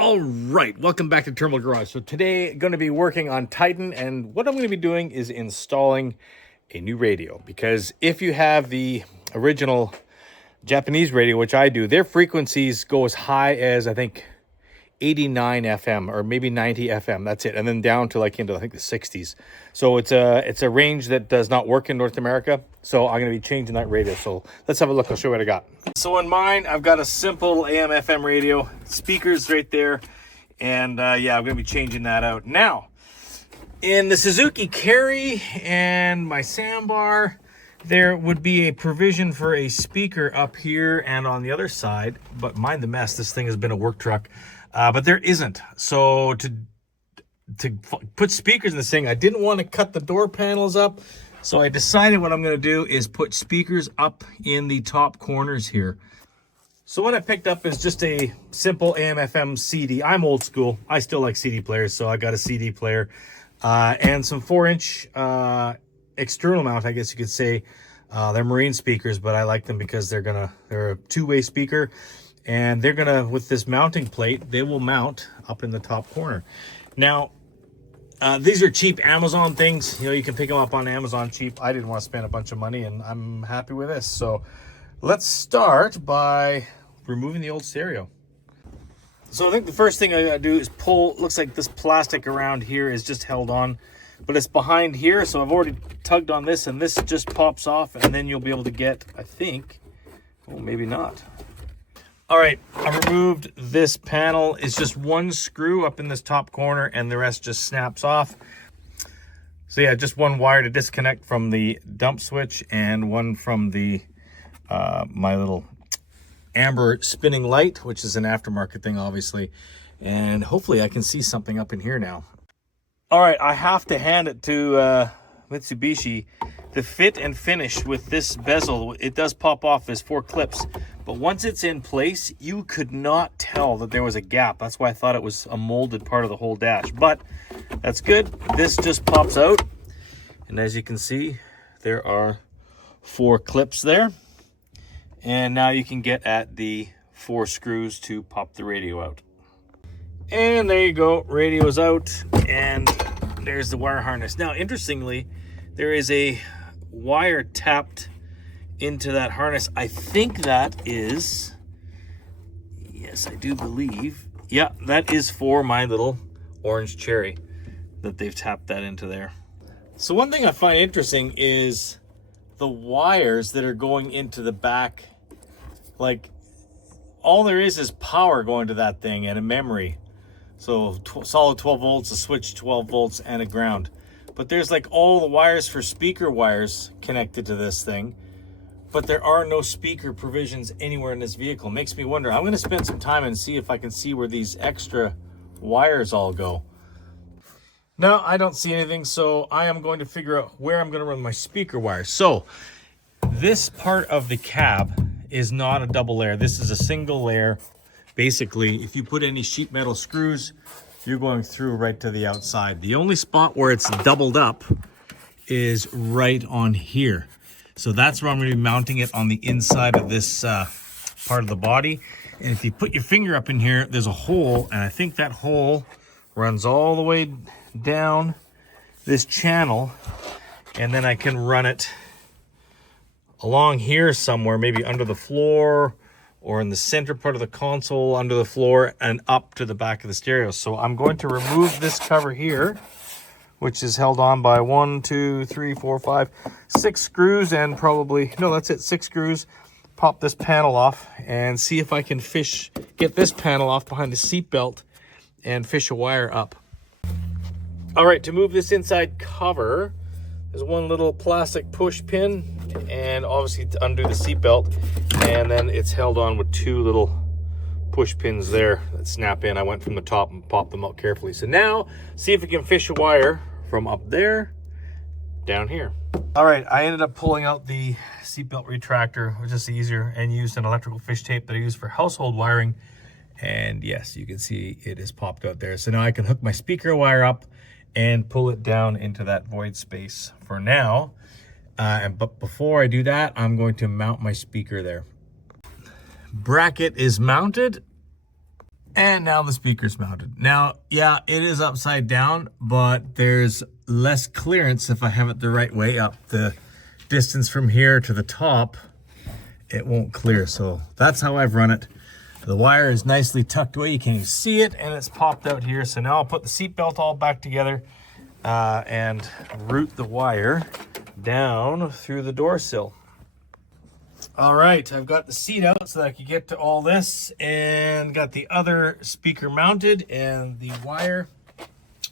All right, welcome back to Terminal Garage. So today, going to be working on Titan, and what I'm going to be doing is installing a new radio, because if you have the original Japanese radio, which I do, their frequencies go as high as, I think, 89 FM or maybe 90 FM. That's it. And then down to like into, I think, the 60s. So it's a range that does not work in North America. So I'm going to be changing that radio. So let's have a look. I'll show you what I got. So in mine, I've got a simple AM FM radio, speakers right there. And yeah, I'm going to be changing that out. Now, in the Suzuki Carry and my Sambar, there would be a provision for a speaker up here and on the other side. But mind the mess, this thing has been a work truck. But there isn't. So to put speakers in this thing, I didn't want to cut the door panels up. So I decided what I'm going to do is put speakers up in the top corners here. So what I picked up is just a simple AM/FM CD. I'm old school. I still like CD players, so I got a CD player. And some 4-inch external mount, I guess you could say. They're marine speakers, but I like them because they're a two-way speaker. And they're gonna, with this mounting plate, they will mount up in the top corner. Now, these are cheap Amazon things. You know, you can pick them up on Amazon cheap. I didn't want to spend a bunch of money, and I'm happy with this. So let's start by removing the old stereo. So I think the first thing I gotta do is pull, looks like this plastic around here is just held on, but it's behind here. So I've already tugged on this, and this just pops off, and then you'll be able to get, I think, well, maybe not. All right, I removed this panel. It's just one screw up in this top corner and the rest just snaps off. So yeah, just one wire to disconnect from the dump switch and one from the my little amber spinning light, which is an aftermarket thing, obviously. And hopefully I can see something up in here now. All right, I have to hand it to Mitsubishi. The fit and finish with this bezel, it does pop off. There's 4 clips. But once it's in place, you could not tell that there was a gap. That's why I thought it was a molded part of the whole dash. But that's good. This just pops out. And as you can see, there are 4 clips there. And now you can get at the 4 screws to pop the radio out. And there you go. Radio's out. And there's the wire harness. Now, interestingly, there is a wire tapped into that harness. I think that is, yes, I do believe, yeah, that is for my little orange cherry that they've tapped that into there. So one thing I find interesting is the wires that are going into the back. Like, all there is power going to that thing and a memory. So solid 12 volts, a switch 12 volts, and a ground. But there's like all the wires for speaker wires connected to this thing. But there are no speaker provisions anywhere in this vehicle. Makes me wonder. I'm going to spend some time and see if I can see where these extra wires all go. No, I don't see anything, so I am going to figure out where I'm going to run my speaker wires. So this part of the cab is not a double layer. This is a single layer. Basically, if you put any sheet metal screws, you're going through right to the outside. The only spot where it's doubled up is right on here. So that's where I'm going to be mounting it, on the inside of this part of the body. And if you put your finger up in here, there's a hole, and I think that hole runs all the way down this channel, and then I can run it along here somewhere, maybe under the floor or in the center part of the console, under the floor, and up to the back of the stereo. So I'm going to remove this cover here, which is held on by 1, 2, 3, 4, 5, 6 screws, and probably, no, that's it, 6 screws. Pop this panel off and see if I can get this panel off behind the seat belt and fish a wire up. All right, to move this inside cover, there's one little plastic push pin, and obviously to undo the seat belt, and then it's held on with 2 little push pins there that snap in. I went from the top and popped them out carefully. So now, see if we can fish a wire from up there down here. All right, I ended up pulling out the seatbelt retractor, which is easier, and used an electrical fish tape that I use for household wiring. And yes, you can see it is popped out there. So now I can hook my speaker wire up and pull it down into that void space for now. But before I do that, I'm going to mount my speaker there. Bracket is mounted, And now the speaker's mounted. Now, yeah, it is upside down, but there's less clearance if I have it the right way up. The distance from here to the top, it won't clear. So that's how I've run it. The wire is nicely tucked away. You can't even see it, and it's popped out here. So now I'll put the seat belt all back together and route the wire down through the door sill. All right, I've got the seat out so that I can get to all this, and got the other speaker mounted, and the wire,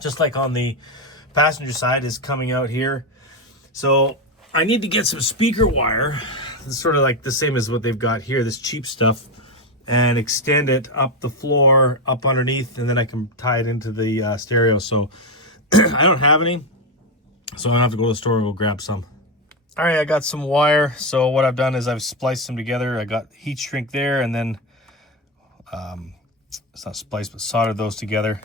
just like on the passenger side, is coming out here. So I need to get some speaker wire. It's sort of like the same as what they've got here, this cheap stuff, and extend it up the floor, up underneath, and then I can tie it into the stereo. So I don't have any, so I'm gonna have to go to the store and go grab some. All right, I got some wire. So what I've done is I've spliced them together. I got heat shrink there, and then it's not spliced, but soldered those together.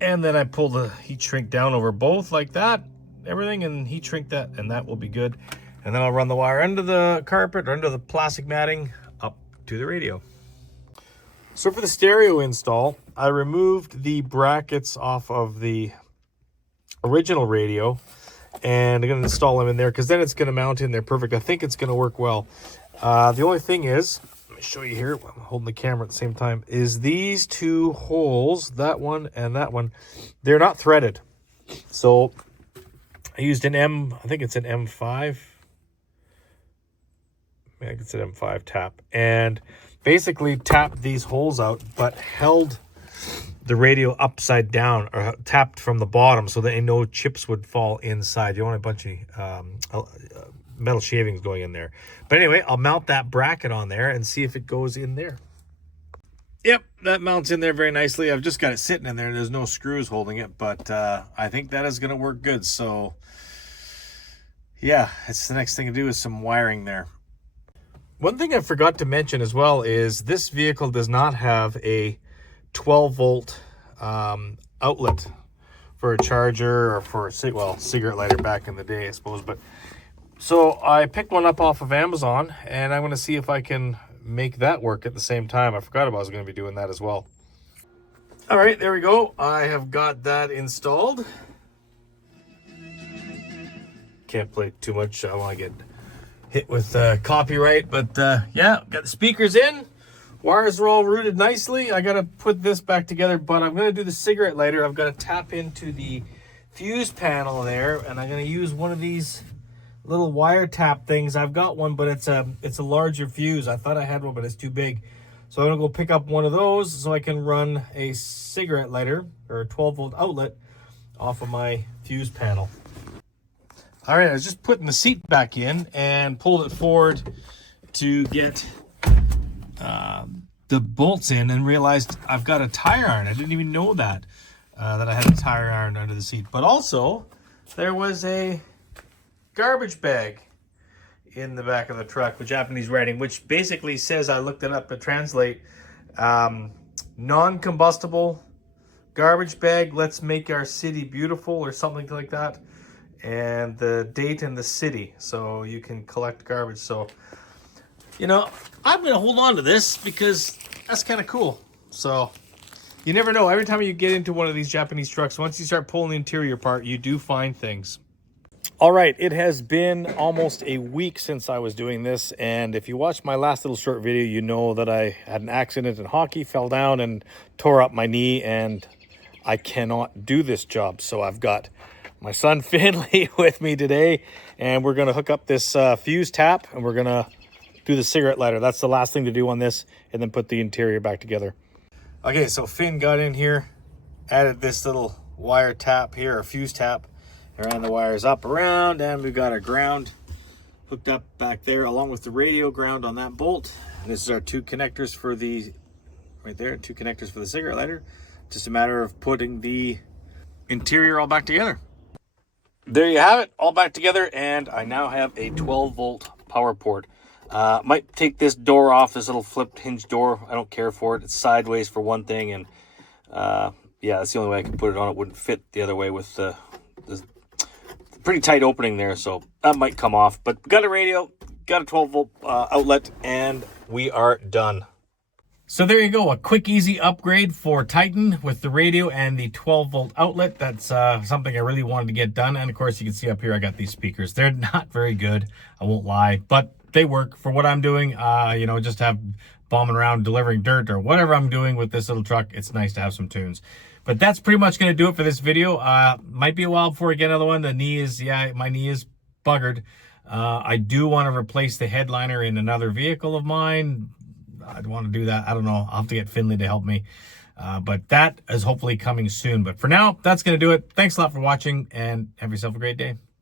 And then I pull the heat shrink down over both like that, everything, and heat shrink that, and that will be good. And then I'll run the wire under the carpet or under the plastic matting up to the radio. So for the stereo install, I removed the brackets off of the original radio, and I'm going to install them in there because then it's going to mount in there perfect. I think it's going to work well. The only thing is, let me show you here, I'm holding the camera at the same time, is these two holes, that one and that one, they're not threaded. So I used an I think it's an M5. I think it's an M5 tap. And basically tapped these holes out, but held the radio upside down, or tapped from the bottom so that no chips would fall inside. You don't want a bunch of metal shavings going in there. But anyway, I'll mount that bracket on there and see if it goes in there. Yep, that mounts in there very nicely. I've just got it sitting in there. There's no screws holding it, but I think that is going to work good. So yeah, it's the next thing to do is some wiring there. One thing I forgot to mention as well is this vehicle does not have a 12 volt outlet for a charger or for a cigarette lighter back in the day, I suppose. But so I picked one up off of Amazon, and I'm going to see if I can make that work at the same time. I forgot I was going to be doing that as well. All right, there we go. I have got that installed. Can't play too much. I want to get hit with copyright, but yeah, got the speakers in. Wires are all routed nicely. I got to put this back together, but I'm going to do the cigarette lighter. I've got to tap into the fuse panel there, and I'm going to use one of these little wire tap things. I've got one, but it's a larger fuse. I thought I had one, but it's too big. So I'm going to go pick up one of those so I can run a cigarette lighter or a 12 volt outlet off of my fuse panel. All right, I was just putting the seat back in and pulled it forward to get the bolts in, and realized I've got a tire iron. I didn't even know that I had a tire iron under the seat. But also, there was a garbage bag in the back of the truck with Japanese writing, which basically says, I looked it up to translate, non-combustible garbage bag, let's make our city beautiful, or something like that. And the date and the city, so you can collect garbage. So, you know, I'm going to hold on to this because that's kind of cool. So you never know. Every time you get into one of these Japanese trucks, once you start pulling the interior apart, you do find things. All right, it has been almost a week since I was doing this. And if you watched my last little short video, you know that I had an accident in hockey, fell down and tore up my knee, and I cannot do this job. So I've got my son Finley with me today, and we're going to hook up this fuse tap, and we're going to do the cigarette lighter. That's the last thing to do on this, and then put the interior back together. Okay, so Finn got in here, added this little wire tap here, or fuse tap, and ran the wires up around, and we've got our ground hooked up back there along with the radio ground on that bolt. And this is our two connectors for the, right there, two connectors for the cigarette lighter. Just a matter of putting the interior all back together. There you have it, all back together, and I now have a 12 volt power port. Might take this door off, this little flipped hinge door. I don't care for it. It's sideways for one thing, and yeah, that's the only way I can put it on. It wouldn't fit the other way with the pretty tight opening there, so that might come off. But got a radio, got a 12 volt outlet, and we are done. So there you go, a quick, easy upgrade for Titan with the radio and the 12-volt outlet. That's something I really wanted to get done. And of course, you can see up here, I got these speakers. They're not very good, I won't lie, but they work for what I'm doing. You know, just have bombing around delivering dirt or whatever I'm doing with this little truck. It's nice to have some tunes. But that's pretty much going to do it for this video. Might be a while before I get another one. The knee is, yeah, my knee is buggered. I do want to replace the headliner in another vehicle of mine. I'd want to do that. I don't know. I'll have to get Finley to help me. But that is hopefully coming soon. But for now, that's going to do it. Thanks a lot for watching and have yourself a great day.